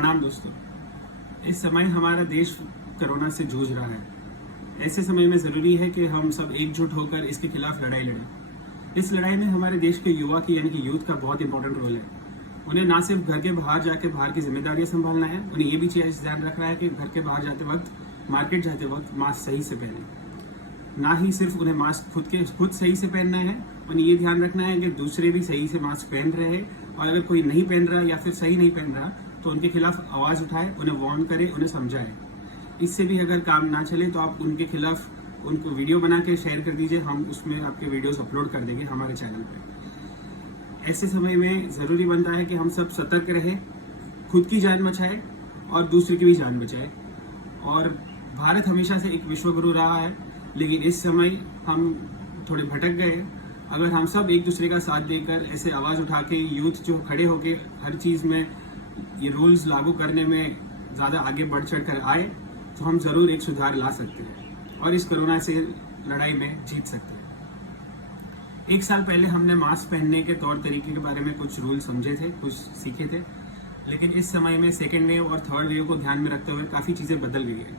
प्रणाम दोस्तों। इस समय हमारा देश कोरोना से जूझ रहा है। ऐसे समय में ज़रूरी है कि हम सब एकजुट होकर इसके खिलाफ लड़ाई लड़ें। इस लड़ाई में हमारे देश के युवा की यानी कि यूथ का बहुत इंपॉर्टेंट रोल है। उन्हें ना सिर्फ घर के बाहर जाके बाहर की जिम्मेदारियां संभालना है, उन्हें ये भी चीज़ ध्यान रखना है कि घर के बाहर जाते वक्त, मार्केट जाते वक्त मास्क सही से पहने। ना ही सिर्फ उन्हें मास्क खुद सही से पहनना है, उन्हें ये ध्यान रखना है कि दूसरे भी सही से मास्क पहन रहे हैं, और अगर कोई नहीं पहन रहा या फिर सही नहीं पहन रहा तो उनके खिलाफ आवाज़ उठाए, उन्हें वार्न करे, उन्हें समझाए। इससे भी अगर काम ना चले तो आप उनके खिलाफ उनको वीडियो बना के शेयर कर दीजिए, हम उसमें आपके वीडियोस अपलोड कर देंगे हमारे चैनल पे। ऐसे समय में ज़रूरी बनता है कि हम सब सतर्क रहें, खुद की जान बचाए और दूसरे की भी जान बचाए। और भारत हमेशा से एक विश्वगुरु रहा है, लेकिन इस समय हम थोड़े भटक गए। अगर हम सब एक दूसरे का साथ देकर ऐसे आवाज़ उठा के यूथ जो खड़े होके हर चीज़ में ये रूल्स लागू करने में ज़्यादा आगे बढ़ चढ़ कर आए तो हम ज़रूर एक सुधार ला सकते हैं और इस कोरोना से लड़ाई में जीत सकते हैं। एक साल पहले हमने मास्क पहनने के तौर तरीके के बारे में कुछ रूल समझे थे, कुछ सीखे थे, लेकिन इस समय में सेकेंड वेव और थर्ड वेव को ध्यान में रखते हुए काफ़ी चीज़ें बदल गई है।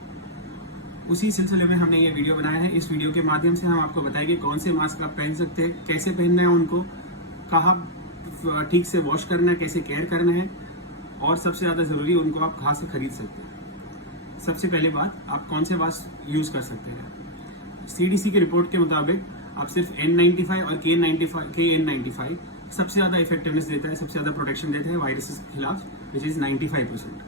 उसी सिलसिले में हमने ये वीडियो बनाया है। इस वीडियो के माध्यम से हम आपको बताएंगे कौन से मास्क आप पहन सकते हैं, कैसे पहनना है उनको, कहाँ ठीक से वॉश करना है, कैसे केयर करना है, और सबसे ज़्यादा ज़रूरी उनको आप कहाँ से खरीद सकते हैं। सबसे पहले बात, आप कौन से मास्क यूज़ कर सकते हैं। CDC की रिपोर्ट के मुताबिक आप सिर्फ N95 और KN95 सबसे ज़्यादा इफेक्टिवनेस देता है, सबसे ज़्यादा प्रोटेक्शन देता है वायरस के खिलाफ, विच इज़ 95%।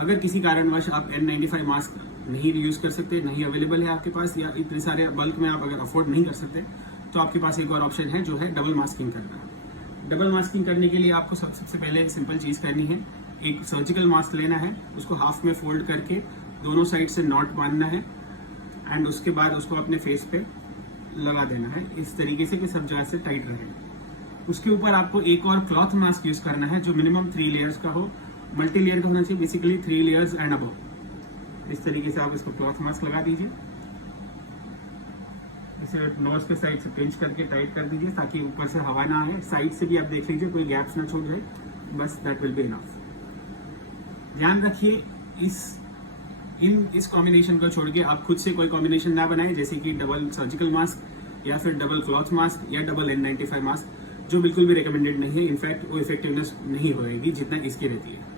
अगर किसी कारणवश आप N95 मास्क नहीं यूज़ कर सकते, नहीं अवेलेबल है आपके पास, या इतने सारे बल्क में आप अगर अफोर्ड नहीं कर सकते, तो आपके पास एक और ऑप्शन है जो है डबल मास्किंग करना। डबल मास्किंग करने के लिए आपको सबसे पहले एक सिंपल चीज़ करनी है। एक सर्जिकल मास्क लेना है, उसको हाफ में फोल्ड करके दोनों साइड से नॉट बांधना है एंड उसके बाद उसको अपने फेस पे लगा देना है इस तरीके से कि सब जगह से टाइट रहे। उसके ऊपर आपको एक और क्लॉथ मास्क यूज़ करना है जो मिनिमम 3 लेयर्स का हो, मल्टी लेयर का होना चाहिए, बेसिकली 3 लेयर्स एंड अबव। इस तरीके से आप इसको क्लॉथ मास्क लगा दीजिए। इसे नोज के साइड से पिंच करके टाइट कर दीजिए ताकि ऊपर से हवा ना आए। साइड से भी आप देख लीजिए कोई गैप्स ना छोड़ जाए, बस दैट विल बी इनफ। ध्यान रखिए इस कॉम्बिनेशन को छोड़ के आप खुद से कोई कॉम्बिनेशन ना बनाएं, जैसे कि डबल सर्जिकल मास्क या फिर डबल क्लॉथ मास्क या डबल N95 मास्क, जो बिल्कुल भी रिकमेंडेड नहीं है। इनफैक्ट वो इफेक्टिवनेस नहीं होएगी जितना इसकी रहती है।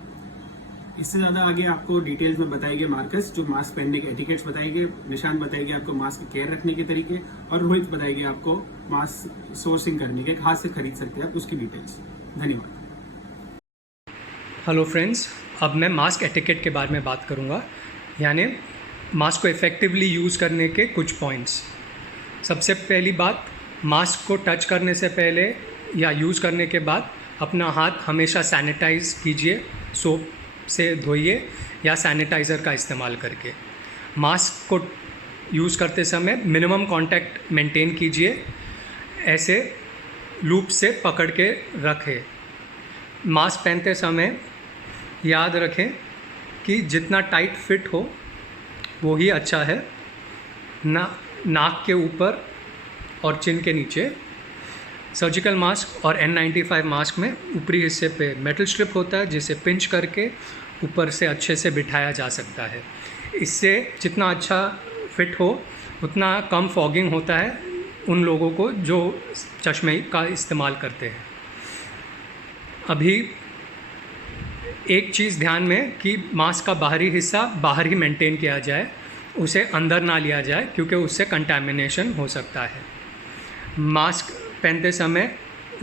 इससे ज़्यादा आगे आपको डिटेल्स में बताएंगे मार्कस, जो मास्क पहनने के एटिकेट्स बताएंगे, निशान बताएंगे आपको मास्क केयर रखने के तरीके, और रोहित बताएंगे आपको मास्क सोर्सिंग करने के, कहाँ से खरीद सकते हैं आप, उसकी डिटेल्स। धन्यवाद। हेलो फ्रेंड्स, अब मैं मास्क एटिकेट के बारे में बात करूँगा, यानी मास्क को इफ़ेक्टिवली यूज़ करने के कुछ पॉइंट्स। सबसे पहली बात, मास्क को टच करने से पहले या यूज़ करने के बाद अपना हाथ हमेशा सैनिटाइज कीजिए, सोप से धोइए या सैनिटाइज़र का इस्तेमाल करके। मास्क को यूज़ करते समय मिनिमम कांटेक्ट मेंटेन कीजिए, ऐसे लूप से पकड़ के रखें। मास्क पहनते समय याद रखें कि जितना टाइट फिट हो वो ही अच्छा है, नाक के ऊपर और चिन के नीचे। सर्जिकल मास्क और N95 मास्क में ऊपरी हिस्से पे मेटल स्ट्रिप होता है जिसे पिंच करके ऊपर से अच्छे से बिठाया जा सकता है। इससे जितना अच्छा फिट हो उतना कम फॉगिंग होता है उन लोगों को जो चश्मे का इस्तेमाल करते हैं। अभी एक चीज़ ध्यान में कि मास्क का बाहरी हिस्सा बाहर ही मेंटेन किया जाए, उसे अंदर ना लिया जाए क्योंकि उससे कंटामिनेशन हो सकता है। मास्क पहनते समय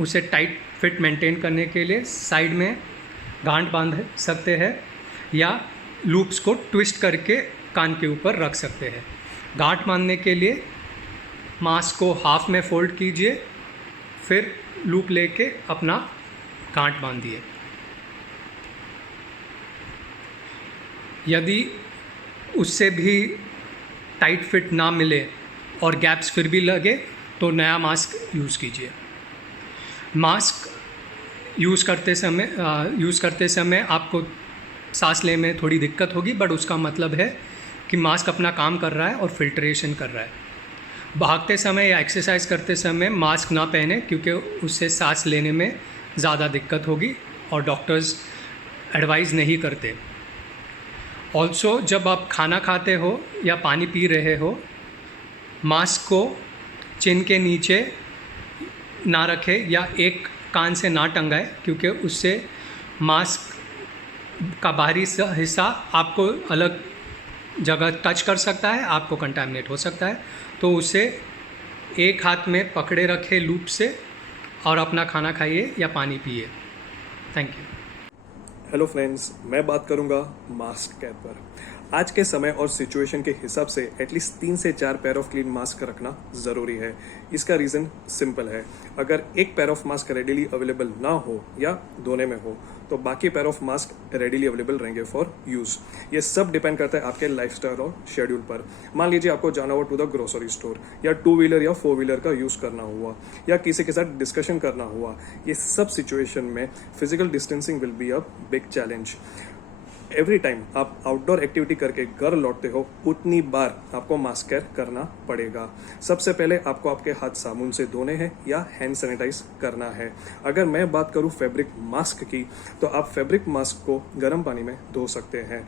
उसे टाइट फिट मेंटेन करने के लिए साइड में गांठ बांध सकते हैं या लूप्स को ट्विस्ट करके कान के ऊपर रख सकते हैं। गांठ बांधने के लिए मास्क को हाफ में फोल्ड कीजिए, फिर लूप लेके अपना गांठ बांधिए। यदि उससे भी टाइट फिट ना मिले और गैप्स फिर भी लगे तो नया मास्क यूज़ कीजिए। मास्क यूज़ करते समय आपको सांस लेने में थोड़ी दिक्कत होगी, बट उसका मतलब है कि मास्क अपना काम कर रहा है और फिल्ट्रेशन कर रहा है। भागते समय या एक्सरसाइज करते समय मास्क ना पहने क्योंकि उससे सांस लेने में ज़्यादा दिक्कत होगी और डॉक्टर्स एडवाइज़ नहीं करते। ऑल्सो जब आप खाना खाते हो या पानी पी रहे हो, मास्क को चिन के नीचे ना रखें या एक कान से ना टंगाए, क्योंकि उससे मास्क का बाहरी हिस्सा आपको अलग जगह टच कर सकता है, आपको कंटामिनेट हो सकता है। तो उसे एक हाथ में पकड़े रखे लूप से और अपना खाना खाइए या पानी पिए। Thank you. हेलो फ्रेंड्स, मैं बात करूंगा मास्क केयर पर। आज के समय और सिचुएशन के हिसाब से एटलीस्ट 3 से 4 पेयर ऑफ क्लीन मास्क रखना ज़रूरी है। इसका रीज़न सिंपल है, अगर एक pair of mask readily available ना हो या धोने में हो तो बाकी pair of mask readily available रहेंगे फॉर यूज़। ये सब डिपेंड करता है आपके लाइफस्टाइल और शेड्यूल पर। मान लीजिए आपको जाना हुआ टू द ग्रोसरी स्टोर, या 2 व्हीलर या 4 व्हीलर का यूज़ करना हुआ, या किसी के साथ डिस्कशन करना हुआ, ये सब सिचुएशन में physical distancing will be a big challenge. Every time आप आउटडोर एक्टिविटी करके घर लौटते हो, उतनी बार आपको मास्क केयर करना पड़ेगा। सबसे पहले आपको आपके हाथ साबुन से धोने हैं या हैंड सैनिटाइज करना है। अगर मैं बात करूं फैब्रिक मास्क की, तो आप फैब्रिक मास्क को गर्म पानी में धो सकते हैं।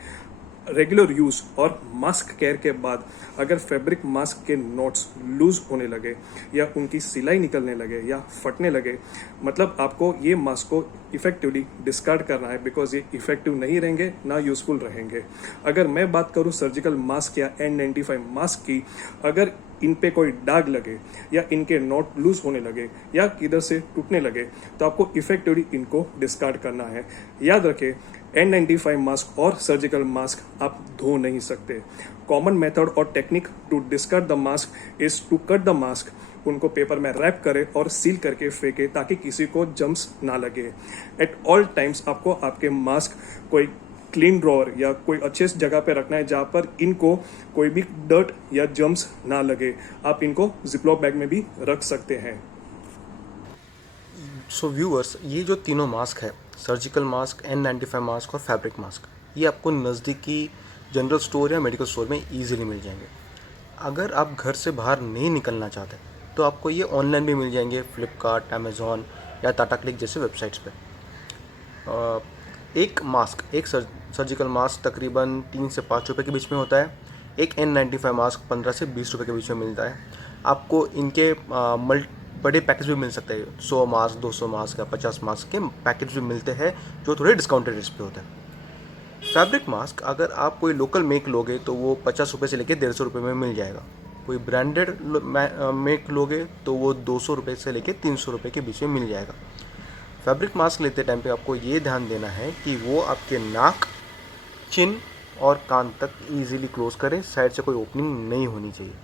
रेगुलर यूज और मास्क केयर के बाद अगर फैब्रिक मास्क के नॉट्स लूज होने लगे या उनकी सिलाई निकलने लगे या फटने लगे, मतलब आपको ये मास्क को इफेक्टिवली डिस्कार्ड करना है, बिकॉज ये इफेक्टिव नहीं रहेंगे, ना यूजफुल रहेंगे। अगर मैं बात करूं सर्जिकल मास्क या N95 मास्क की, अगर इन पे कोई दाग लगे या इनके नॉट लूज होने लगे या किधर से टूटने लगे, तो आपको इफेक्टिवली इनको डिस्कार्ड करना है। याद रखें, N95 मास्क और सर्जिकल मास्क आप धो नहीं सकते। कॉमन मेथड और technique to discard the mask is to cut the mask, उनको पेपर में रैप करें और सील करके फेंके ताकि किसी को जम्स ना लगे। एट ऑल टाइम्स आपको आपके मास्क कोई क्लीन ड्रॉअर या कोई अच्छे जगह पे रखना है जहाँ पर इनको कोई भी डर्ट या जम्स ना लगे। आप इनको जिपलॉक बैग में भी रख सकते हैं। सो व्यूअर्स, ये जो तीनों मास्क है, सर्जिकल मास्क, N95 मास्क और फैब्रिक मास्क, ये आपको नज़दीकी जनरल स्टोर या मेडिकल स्टोर में ईजिली मिल जाएंगे। अगर आप घर से बाहर नहीं निकलना चाहते तो आपको ये ऑनलाइन भी मिल जाएंगे, फ्लिपकार्ट, अमेज़ॉन या टाटा क्लिक जैसे वेबसाइट्स पे। एक मास्क, एक सर्जिकल मास्क तकरीबन 3 से 5 रुपये के बीच में होता है। एक N95 मास्क 15 से 20 रुपये के बीच में मिलता है। आपको इनके बड़े पैकेज भी मिल सकते हैं, 100 मास्क, 200 मास्क या 50 मास्क के पैकेज भी मिलते हैं जो थोड़े डिस्काउंटेड रेट्स पे होते हैं। फैब्रिक मास्क अगर आप कोई लोकल मेक लोगे तो वो 50 रुपये से लेकर 150 रुपये में मिल जाएगा। कोई ब्रांडेड मेक लोगे तो वो 200 रुपये से लेकर 300 रुपये के बीच में मिल जाएगा। फैब्रिक मास्क लेते टाइम पे आपको ये ध्यान देना है कि वो आपके नाक, चिन और कान तक ईजिली क्लोज करें, साइड से कोई ओपनिंग नहीं होनी चाहिए।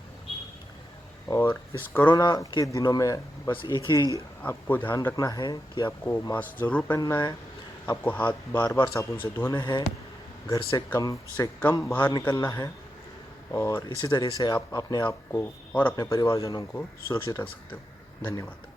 और इस कोरोना के दिनों में बस एक ही आपको ध्यान रखना है कि आपको मास्क ज़रूर पहनना है, आपको हाथ बार बार साबुन से धोने हैं, घर से कम बाहर निकलना है, और इसी तरह से आप अपने आप को और अपने परिवारजनों को सुरक्षित रख सकते हो। धन्यवाद।